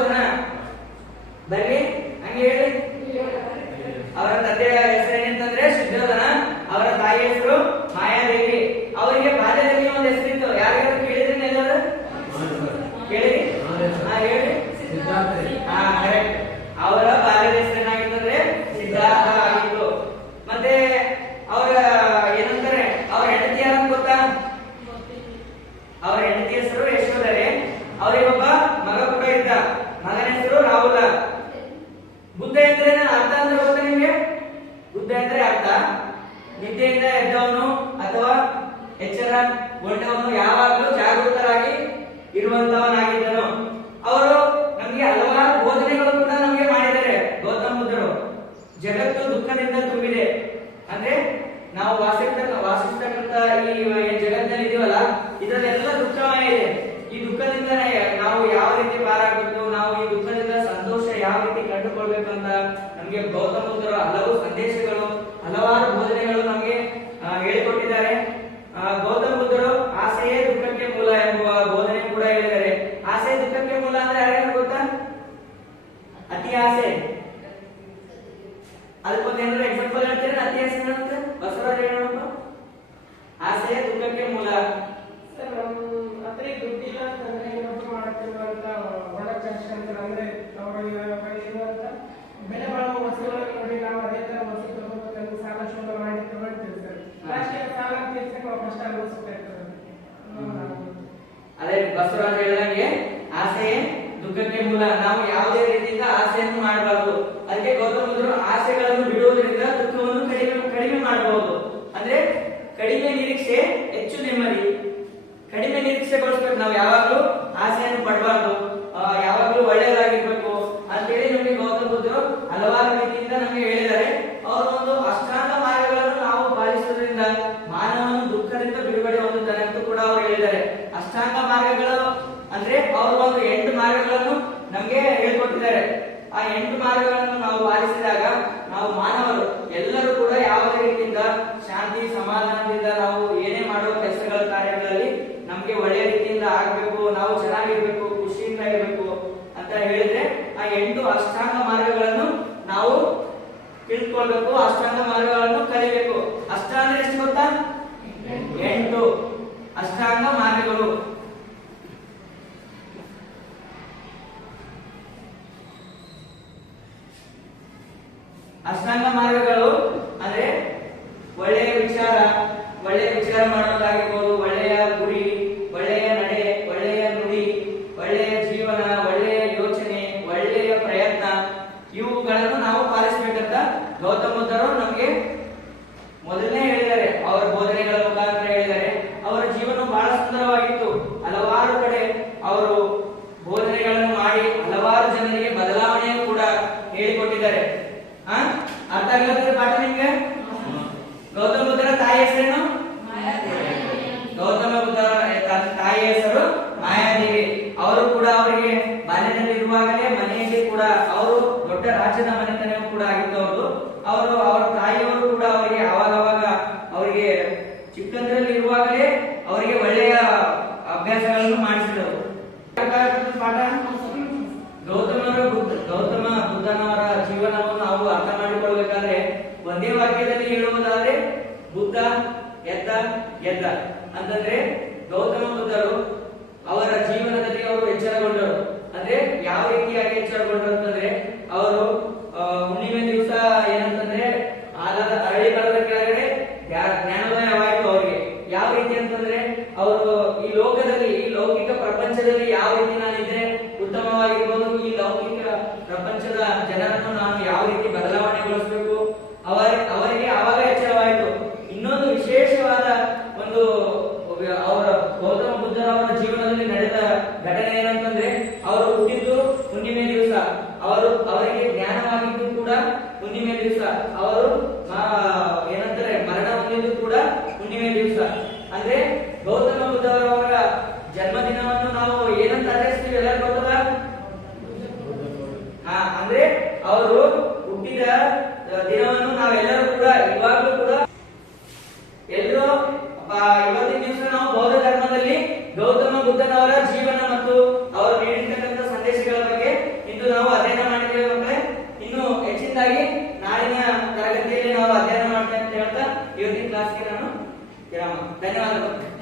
ಶುದ್ಧೋಧನ. ಬರ್ರಿ ಹಂಗೆ ಹೇಳಿ. ಅವರ ತಂದೆಯ ಹೆಸರು ಏನಂತಂದ್ರೆ ಶುದ್ಧೋಧನ, ಅವರ ತಾಯಿಯ ಹೆಸರು ಮಾಯಾದೇವಿ. ಅವರಿಗೆ ಬಾಲ್ಯದಲ್ಲಿ ಒಂದು ಹೆಸರಿತ್ತು, ಯಾರಿಗಾದ್ರು ಕೇಳಿದ್ರೆ ಎಲ್ಲರೂ ಕೇಳಿ? ಹೇಳಿ. ಕರೆಕ್ಟ್. ಅವರ ಬಾಲ್ಯದ ಹೆಸರು ಏನಾಗಿತ್ತಂದ್ರೆ ಸಿದ್ಧಾರ್ಥ ಆಗಿತ್ತು. ಮತ್ತೆ ಅವರ ಏನಂತಾರೆ, ಅವ್ರ ಹೆಂಡತಿ ಯಾರಂತ ಗೊತ್ತಾ? ಅವರ ಹೆಂಡತಿ ಹೆಸರು ಯಶೋಧರೆ. ಅವರಿಗೊಬ್ಬ ಮಗ ಕೂಡ ಇದ್ದ, ಮಗನ ಹೆಸರು ರಾಹುಲ. ಬುದ್ಧ ಅಂದ್ರೆ ಅರ್ಥ ಅಂದ್ರೆ ಗೊತ್ತಾ ನಿಮ್ಗೆ? ಬುದ್ಧ ಅಂದ್ರೆ ಅರ್ಥ ನಿದ್ದೆಯಿಂದ ಎದ್ದವನು ಅಥವಾ ಎಚ್ಚರಗೊಂಡವನು, ಯಾವಾಗಲೂ ಜಾಗೃತರಾಗಿ ಇರುವಂತವನಾಗಿದ್ದನು. ಅವರು ನಮಗೆ ಹಲವಾರು ಬೋಧನೆಗಳು ಕೂಡ ನಮಗೆ ಮಾಡಿದ್ದಾರೆ ಗೌತಮ ಬುದ್ಧರು. ಜಗತ್ತು ದುಃಖದಿಂದ ತುಂಬಿದೆ ಅಂದ್ರೆ ನಾವು ವಾಸಿಸ್ತಕ್ಕಂತ ಈ ಜಗತ್ತಿನಲ್ಲಿ ಇದೀವಲ್ಲ, ಇದರಲ್ಲೆಲ್ಲ ದುಃಖಮಯ ಇದೆ. ಈ ದುಃಖದಿಂದ ನಾವು ಯಾವ ರೀತಿ ಪಾರಾಗಬೇಕು, ನಾವು ಈ ದುಃಖದಿಂದ ಸಂತೋಷ ಯಾವ ರೀತಿ ಕಂಡುಕೊಳ್ಬೇಕು ಅಂತ ನಮಗೆ ಗೌತಮ ಬುದ್ಧರು ಹಲವು ಸಂದೇಶಗಳು, ಹಲವಾರು ಬೋಧನೆಗಳು ನಮಗೆ ಹೇಳಿಕೊಟ್ಟಿದ್ದಾರೆ. ಗೌತಮ ಬುದ್ಧರು ಆಸೆಯೇ ದುಃಖಕ್ಕೆ ಮೂಲ ಎಂಬುವ ಬೋಧನೆ ಕೂಡ ಹೇಳಿದ್ದಾರೆ. ಆಸೆ ದುಃಖಕ್ಕೆ ಮೂಲ ಅಂದ್ರೆ ಯಾರ್ಯಾರು ಗೊತ್ತಾ? ಅತಿ ಆಸೆ. ಅದಕ್ಕೊಂದು ಏನಾದ್ರು ಎಕ್ಸಾಂಪಲ್ ಹೇಳ್ತೀರಾ? ಅತಿ ಆಸೆ ಅಂತ ಬಸವರಾಜ್ ಹೇಳೋಣ. ಆಸೆ ದುಃಖಕ್ಕೆ ಮೂಲ. ಅದೇ ದುಡ್ಡಿಲ್ಲ ಅಂತಂದ್ರೆ ಇನ್ನೊಬ್ರು ಮಾಡುತ್ತಿರುವಂತ ಒಳ ಕೆಲಸ ಅಂದ್ರೆ ಅವರು ಇರುವಂತ ಬೆಲೆ ಬಾಳುವ ವಸ್ತುಗಳನ್ನು ನೋಡಿ ನಾವು ಅದೇ ತರ ವಸ್ತು ತಗೋಬೇಕಂತ ಸಾಲ ಶೋಧ ಮಾಡಿ ತಗೊಳ್ತೀವಿ ಸರ್. ರಾಷ್ಟ್ರೀಯ ಸಾಲ ತೀರ್ಸಕ್ಕೆ ನಾವು ಕಷ್ಟ ಅನುಭವಿಸಬೇಕಾಗ್ತದೆ. ಅದೇ ಬಸವರಾಜ್ ಹೇಳಿದಂಗೆ ಆಸೆಯೇ ದುಃಖಕ್ಕೆ ಮೂಲ. ನಾವು ಯಾವುದೇ ರೀತಿಯಿಂದ ಆಸೆಯನ್ನು ಮಾಡಬಾರದು. ಅದಕ್ಕೆ ಗೌತಮ ಬುದ್ಧರು ಆಸೆಗಳನ್ನು ಬಿಡುವುದರಿಂದ ದುಃಖವನ್ನು ಕಡಿಮೆ ಮಾಡಬಹುದು. ಅಂದ್ರೆ ಕಡಿಮೆ ನಿರೀಕ್ಷೆ ಹೆಚ್ಚು ನೆಮ್ಮದಿ. ಕಡಿಮೆ ನಿರೀಕ್ಷೆಗೊಳಿಸ್ಬೇಕು. ನಾವು ಯಾವಾಗ್ಲೂ ಆಸೆಯನ್ನು ಪಡಬಾರ್ದು, ಯಾವಾಗ್ಲೂ ಒಳ್ಳೆಯದಾಗಿರ್ಬೇಕು ಅಂತೇಳಿ ನಮಗೆ ಗೌತಮ ಬುದ್ಧರು ಹಲವಾರು ರೀತಿಯಿಂದ ನಮಗೆ ಹೇಳಿದ್ದಾರೆ. ಅವರ ಒಂದು ಅಷ್ಟಾಂಗ ಮಾರ್ಗಗಳನ್ನು ನಾವು ಪಾಲಿಸುವುದರಿಂದ ಮಾನವನು ದುಃಖದಿಂದ ಬಿಡುಗಡೆ ಹೊಂದುತ್ತಾನೆ ಅಂತ ಕೂಡ ಅವರು ಹೇಳಿದ್ದಾರೆ. ಅಷ್ಟಾಂಗ ಮಾರ್ಗಗಳು ಅಂದ್ರೆ ಅವರು ಒಂದು 8 ಮಾರ್ಗಗಳನ್ನು ನಮಗೆ ಹೇಳ್ಕೊಟ್ಟಿದ್ದಾರೆ. ಆ 8 ಮಾರ್ಗಗಳನ್ನು ನಾವು ಪಾಲಿಸಿದಾಗ ನಾವು ಮಾನವರು ಎಲ್ಲರೂ ಕೂಡ ಯಾವುದೇ ರೀತಿಯಿಂದ ಶಾಂತಿ ಸಮಾಧಾನದಿಂದ ನಾವು ಏನೇ ಮಾಡುವ ಕೆಲಸಗಳ ಕಾರ್ಯಗಳಲ್ಲಿ ನಮ್ಗೆ ಒಳ್ಳೆಯ ರೀತಿಯಿಂದ ಆಗ್ಬೇಕು, ನಾವು ಚೆನ್ನಾಗಿರ್ಬೇಕು, ಖುಷಿಯಿಂದ ಇರಬೇಕು ಅಂತ ಹೇಳಿದ್ರೆ ಆ 8 ಅಷ್ಟಾಂಗ ಮಾರ್ಗಗಳನ್ನು ನಾವು ತಿಳ್ಕೊಳ್ಬೇಕು, ಅಷ್ಟಾಂಗ ಮಾರ್ಗಗಳನ್ನು ಕಲಿಬೇಕು. ಅಷ್ಟ ಅಂದ್ರೆ ಎಷ್ಟು ಗೊತ್ತಾ? 8 ಅಷ್ಟಾಂಗ ಮಾರ್ಗಗಳು. ಅಷ್ಟಾಂಗ ಮಾರ್ಗಗಳು ಅಂದ್ರೆ ಒಳ್ಳೆಯ ವಿಚಾರ ಮಾಡೋದಾಗಿರ್ಬೋದು, ಒಳ್ಳೆಯ ಗುರಿ, ಒಳ್ಳೆಯ ನಡೆ, ಒಳ್ಳೆಯ ನುಡಿ, ಒಳ್ಳೆಯ ಜೀವನ, ಒಳ್ಳೆಯ ಯೋಚನೆ, ಒಳ್ಳೆಯ ಪ್ರಯತ್ನ, ಇವುಗಳನ್ನು ನಾವು ಪಾಲಿಸಬೇಕಂತ ಗೌತಮ ಬುದ್ಧರು ನಮಗೆ ಮೊದಲನೇ ಹೇಳಿದ್ದಾರೆ. ಅವರ ಬೋಧನೆಗಳ ಮುಖಾಂತರ ಹೇಳಿದ್ದಾರೆ. ಅವರ ಜೀವನ ಬಹಳ ಸುಂದರವಾಗಿತ್ತು. ಹಲವಾರು ಕಡೆ ಅವರು ಬೋಧನೆಗಳನ್ನು ಮಾಡಿ ಹಲವಾರು ಜನರಿಗೆ ಬದಲಾವಣೆಯನ್ನು ಕೂಡ ಹೇಳಿಕೊಟ್ಟಿದ್ದಾರೆ. ಅರ್ಥ ಆಗಿಲ್ಲ ಪಾಠ ನಿಮ್ಗೆ? ಗೌತಮ ಬುದ್ಧರ ತಾಯಿ ಹೆಸರೇನು? ಗೌತಮ ಬುದ್ಧರ ತಾಯಿ ಹೆಸರು ಮಾಯಾದೇವಿ. ಅವರು ಕೂಡ ಅವರಿಗೆ ಬಾಲ್ಯದಲ್ಲಿ ಇರುವಾಗಲೇ ಮನೆಯಲ್ಲಿ ಕೂಡ ಅವರು ದೊಡ್ಡ ರಾಜ್ಯದ ಮನೆತನವೂ ಕೂಡ ಆಗಿತ್ತು. ಅವರ ತಾಯಿಯವರು ಕೂಡ ಅವರಿಗೆ ಅವಾಗ ಅವರಿಗೆ ಚಿಕ್ಕಂದ್ರಲ್ಲಿ ಇರುವಾಗಲೇ ಅವರಿಗೆ ಒಳ್ಳೆಯ ಅಭ್ಯಾಸಗಳನ್ನು ಮಾಡಿಸಿದರು. ಪಾಠ ಗೌತಮ ಬುದ್ಧನವರ ಜೀವನವನ್ನು ನಾವು ಅರ್ಥ ಮಾಡಿಕೊಳ್ಳಬೇಕಾದ್ರೆ ಒಂದೇ ವಾಕ್ಯದಲ್ಲಿ ಹೇಳುವುದಾದ್ರೆ ಬುದ್ಧ ಎದ್ದ ಅಂತಂದ್ರೆ ಗೌತಮ ಬುದ್ಧರು ಅವರ ಜೀವನದಲ್ಲಿ ಅವರು ಎಚ್ಚರಗೊಂಡರು. ಅಂದ್ರೆ ಯಾವ ರೀತಿಯಾಗಿ ಎಚ್ಚರಗೊಂಡರು ಅಂತಂದ್ರೆ ಅವರು ಹುಣ್ಣಿಮೆ ದಿವಸ ಏನಂತಂದ್ರೆ ಅರಳಿ ಮರದ ಕೆಳಗಡೆ ಜ್ಞಾನೋದಯವಾಯಿತು ಅವರಿಗೆ. ಯಾವ ರೀತಿ ಅಂತಂದ್ರೆ ಅವರು ಈ ಲೋಕದಲ್ಲಿ, ಈ ಲೌಕಿಕ ಪ್ರಪಂಚದಲ್ಲಿ ಯಾವ ರೀತಿ ನಾನಿದ್ರೆ ಉತ್ತಮವಾಗಿರ್ಬೋದು, ಈ ಲೌಕಿಕ ಪ್ರಪಂಚದ ಜನರನ್ನು ನಾನು ಯಾವ ರೀತಿ ಬದಲಾವಣೆಗೊಳಿಸಬೇಕು ಅವರಿಗೆ ಆವಾಗ ಎಚ್ಚರವಾಯಿತು. ಇನ್ನೊಂದು ವಿಶೇಷವಾದ ಒಂದು ಅವರ ಗೌತಮ ಬುದ್ಧರವರ ಜೀವನದಲ್ಲಿ ನಡೆದ ಘಟನೆ ಏನಂತಂದ್ರೆ ಅವರು ಹುಟ್ಟಿದ್ದು ಹುಣ್ಣಿಮೆ ದಿವಸ, ಅವರಿಗೆ ಜ್ಞಾನವಾಗಿದ್ದು ಕೂಡ ಹುಣ್ಣಿಮೆ ದಿವಸ, ಅವರು ಏನಂತಾರೆ ಮರಣ ಹೊಂದಿದ್ದು ಕೂಡ ಹುಣ್ಣಿಮೆ ದಿವಸ. ಅಂದ್ರೆ ಗೌತಮ ಬುದ್ಧರವರ ಜನ್ಮದಿನವನ್ನು ನಾವು ಏನಂತ ಆಚರಿಸ್ತೀವಿ ಎಲ್ಲರಿಗೂ ಗೊತ್ತಲ್ಲ? ಅಂದ್ರೆ ಅವರು ಹುಟ್ಟಿದ ದಿನವನ್ನು ನಾವೆಲ್ಲರೂ ಕೂಡ ಇವಾಗಲೂ ಕೂಡ ಎಲ್ಲರೂ ಇವತ್ತಿನ ದಿವಸ ನಾವು ಬೌದ್ಧ ಧರ್ಮದಲ್ಲಿ ಗೌತಮ ಬುದ್ಧನವರ ಜೀವನ ಮತ್ತು ಅವರು ನೀಡಿರ್ತಕ್ಕಂಥ ಸಂದೇಶಗಳ ಬಗ್ಗೆ ಧನ್ಯವಾದಗಳು.